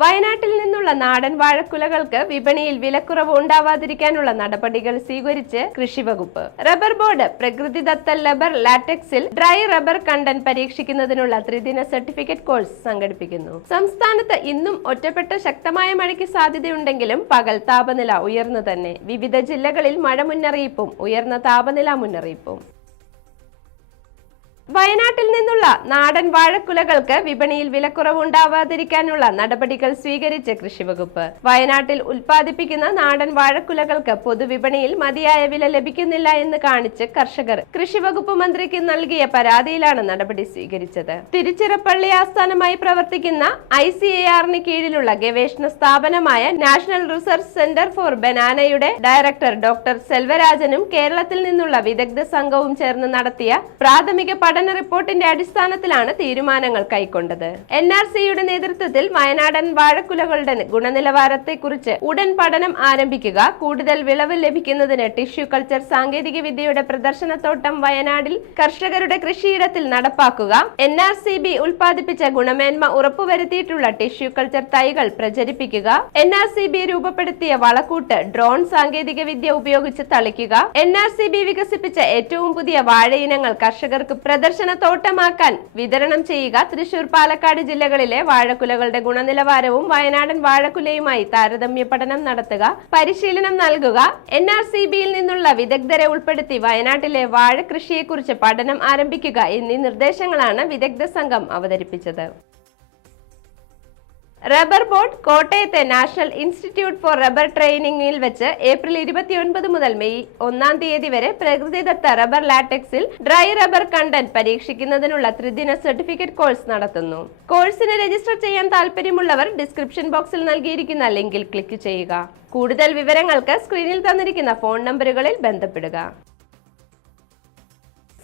വയനാട്ടിൽ നിന്നുള്ള നാടൻ വാഴക്കുലകൾക്ക് വിപണിയിൽ വിലക്കുറവ് ഉണ്ടാവാതിരിക്കാനുള്ള നടപടികൾ സ്വീകരിച്ച് കൃഷിവകുപ്പ് റബ്ബർ ബോർഡ് പ്രകൃതിദത്ത റബ്ബർ ലാറ്റക്സിൽ ഡ്രൈ റബ്ബർ കണ്ടന്റ് പരീക്ഷിക്കുന്നതിനുള്ള ത്രിദിന സർട്ടിഫിക്കറ്റ് കോഴ്സ് സംഘടിപ്പിക്കുന്നു. സംസ്ഥാനത്ത് ഇന്നും ഒറ്റപ്പെട്ട ശക്തമായ മഴയ്ക്ക് സാധ്യതയുണ്ടെങ്കിലും പകൽ താപനില ഉയർന്നു തന്നെ. വിവിധ ജില്ലകളിൽ മഴ മുന്നറിയിപ്പും ഉയർന്ന താപനില മുന്നറിയിപ്പും. വയനാട്ടിൽ നിന്നുള്ള നാടൻ വാഴക്കുലകൾക്ക് വിപണിയിൽ വിലക്കുറവ് ഉണ്ടാവാതിരിക്കാനുള്ള നടപടികൾ സ്വീകരിച്ച് കൃഷിവകുപ്പ്. വയനാട്ടിൽ ഉൽപ്പാദിപ്പിക്കുന്ന നാടൻ വാഴക്കുലകൾക്ക് പൊതുവിപണിയിൽ മതിയായ വില ലഭിക്കുന്നില്ല എന്ന് കാണിച്ച് കർഷകർ കൃഷിവകുപ്പ് മന്ത്രിക്ക് നൽകിയ പരാതിയിലാണ് നടപടി സ്വീകരിച്ചത്. തിരുച്ചിറപ്പള്ളി ആസ്ഥാനമായി പ്രവർത്തിക്കുന്ന ഐ സി എ ആറിന് കീഴിലുള്ള ഗവേഷണ സ്ഥാപനമായ നാഷണൽ റിസർച്ച് സെന്റർ ഫോർ ബനാനയുടെ ഡയറക്ടർ ഡോക്ടർ സെൽവരാജനും കേരളത്തിൽ നിന്നുള്ള വിദഗ്ധ സംഘവും ചേർന്ന് നടത്തിയ പ്രാഥമിക പഠന റിപ്പോർട്ടിന്റെ അടിസ്ഥാനത്തിലാണ് തീരുമാനങ്ങൾ കൈക്കൊണ്ടത്. എൻ ആർ സിയുടെ നേതൃത്വത്തിൽ വയനാടൻ വാഴക്കുലകളുടെ ഗുണനിലവാരത്തെക്കുറിച്ച് ഉടൻ പഠനം ആരംഭിക്കുക കൂടുതൽ വിളവ് ലഭിക്കുന്നതിന് ടിഷ്യൂ കൾച്ചർ സാങ്കേതിക വിദ്യയുടെ പ്രദർശനത്തോട്ടം വയനാടിൽ കർഷകരുടെ കൃഷിയിടത്തിൽ നടപ്പാക്കുക എൻ ആർ സി ബി ഉൽപ്പാദിപ്പിച്ച ഗുണമേന്മ ഉറപ്പുവരുത്തിയിട്ടുള്ള ടിഷ്യൂ കൾച്ചർ തൈകൾ പ്രചരിപ്പിക്കുക എൻ ആർ സി ബി രൂപപ്പെടുത്തിയ വളക്കൂട്ട് ഡ്രോൺ സാങ്കേതിക വിദ്യ ഉപയോഗിച്ച് തളിക്കുക എൻ ആർ സി ബി വികസിപ്പിച്ച ഏറ്റവും പുതിയ വാഴയിനങ്ങൾ കർഷകർക്ക് പ്രദർശനത്തോട്ടമാക്കാൻ വിതരണം ചെയ്യുക തൃശൂർ പാലക്കാട് ജില്ലകളിലെ വാഴക്കുലകളുടെ ഗുണനിലവാരവും വയനാടൻ വാഴക്കുലയുമായി താരതമ്യ പഠനം നടത്തുക പരിശീലനം നൽകുക എൻ ആർ സി ബിയിൽ നിന്നുള്ള വിദഗ്ധരെ ഉൾപ്പെടുത്തി വയനാട്ടിലെ വാഴ കൃഷിയെക്കുറിച്ച് പഠനം ആരംഭിക്കുക എന്നീ നിർദ്ദേശങ്ങളാണ് വിദഗ്ധ സംഘം അവതരിപ്പിച്ചത്. റബ്ബർ ബോർഡ് കോട്ടയത്തെ നാഷണൽ ഇൻസ്റ്റിറ്റ്യൂട്ട് ഫോർ റബ്ബർ ട്രെയിനിങ്ങിൽ വെച്ച് ഏപ്രിൽ ഇരുപത്തിയൊൻപത് മുതൽ മെയ് ഒന്നാം തീയതി വരെ പ്രകൃതിദത്ത റബ്ബർ ലാറ്റക്സിൽ ഡ്രൈ റബ്ബർ കണ്ടന്റ് പരീക്ഷിക്കുന്നതിനുള്ള ത്രിദിന സർട്ടിഫിക്കറ്റ് കോഴ്സ് നടത്തുന്നു. കോഴ്സിന് രജിസ്റ്റർ ചെയ്യാൻ താല്പര്യമുള്ളവർ ഡിസ്ക്രിപ്ഷൻ ബോക്സിൽ നൽകിയിരിക്കുന്ന ലിങ്കിൽ ക്ലിക്ക് ചെയ്യുക. കൂടുതൽ വിവരങ്ങൾക്ക് സ്ക്രീനിൽ തന്നിരിക്കുന്ന ഫോൺ നമ്പറുകളിൽ ബന്ധപ്പെടുക.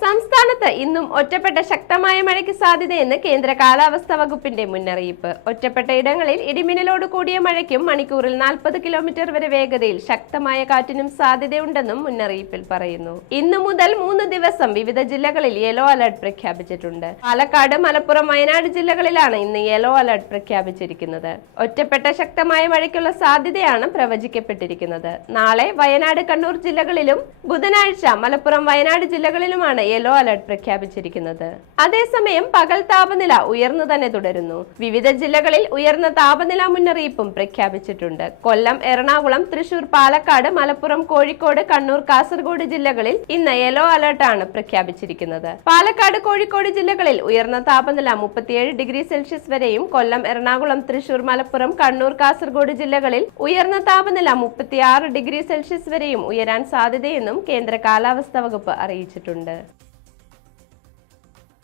സംസ്ഥാനത്ത് ഇന്നും ഒറ്റപ്പെട്ട ശക്തമായ മഴയ്ക്ക് സാധ്യതയെന്ന് കേന്ദ്ര കാലാവസ്ഥാ വകുപ്പിന്റെ മുന്നറിയിപ്പ്. ഒറ്റപ്പെട്ട ഇടങ്ങളിൽ ഇടിമിന്നലോട് കൂടിയ മഴയ്ക്കും മണിക്കൂറിൽ നാൽപ്പത് കിലോമീറ്റർ വരെ വേഗതയിൽ ശക്തമായ കാറ്റിനും സാധ്യതയുണ്ടെന്നും മുന്നറിയിപ്പിൽ പറയുന്നു. ഇന്നു മുതൽ മൂന്ന് ദിവസം വിവിധ ജില്ലകളിൽ യെല്ലോ അലർട്ട് പ്രഖ്യാപിച്ചിട്ടുണ്ട്. പാലക്കാട് മലപ്പുറം വയനാട് ജില്ലകളിലാണ് ഇന്ന് യെല്ലോ അലർട്ട് പ്രഖ്യാപിച്ചിരിക്കുന്നത്. ഒറ്റപ്പെട്ട ശക്തമായ മഴയ്ക്കുള്ള സാധ്യതയാണ് പ്രവചിക്കപ്പെട്ടിരിക്കുന്നത്. നാളെ വയനാട് കണ്ണൂർ ജില്ലകളിലും ബുധനാഴ്ച മലപ്പുറം വയനാട് ജില്ലകളിലുമാണ് യെല്ലോ അലർട്ട് പ്രഖ്യാപിച്ചിരിക്കുന്നത്. അതേസമയം പകൽ താപനില ഉയർന്നു തന്നെ തുടരുന്നു. വിവിധ ജില്ലകളിൽ ഉയർന്ന താപനില മുന്നറിയിപ്പും പ്രഖ്യാപിച്ചിട്ടുണ്ട്. കൊല്ലം എറണാകുളം തൃശൂർ പാലക്കാട് മലപ്പുറം കോഴിക്കോട് കണ്ണൂർ കാസർഗോഡ് ജില്ലകളിൽ ഇന്ന് യെല്ലോ അലർട്ടാണ് പ്രഖ്യാപിച്ചിരിക്കുന്നത്. പാലക്കാട് കോഴിക്കോട് ജില്ലകളിൽ ഉയർന്ന താപനില മുപ്പത്തിയേഴ് ഡിഗ്രി സെൽഷ്യസ് വരെയും കൊല്ലം എറണാകുളം തൃശൂർ മലപ്പുറം കണ്ണൂർ കാസർഗോഡ് ജില്ലകളിൽ ഉയർന്ന താപനില മുപ്പത്തിയാറ് ഡിഗ്രി സെൽഷ്യസ് വരെയും ഉയരാൻ സാധ്യതയെന്നും കേന്ദ്ര കാലാവസ്ഥാ വകുപ്പ് അറിയിച്ചിട്ടുണ്ട്.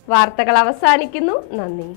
വാർത്തകൾ അവസാനിക്കുന്നു. നന്ദി.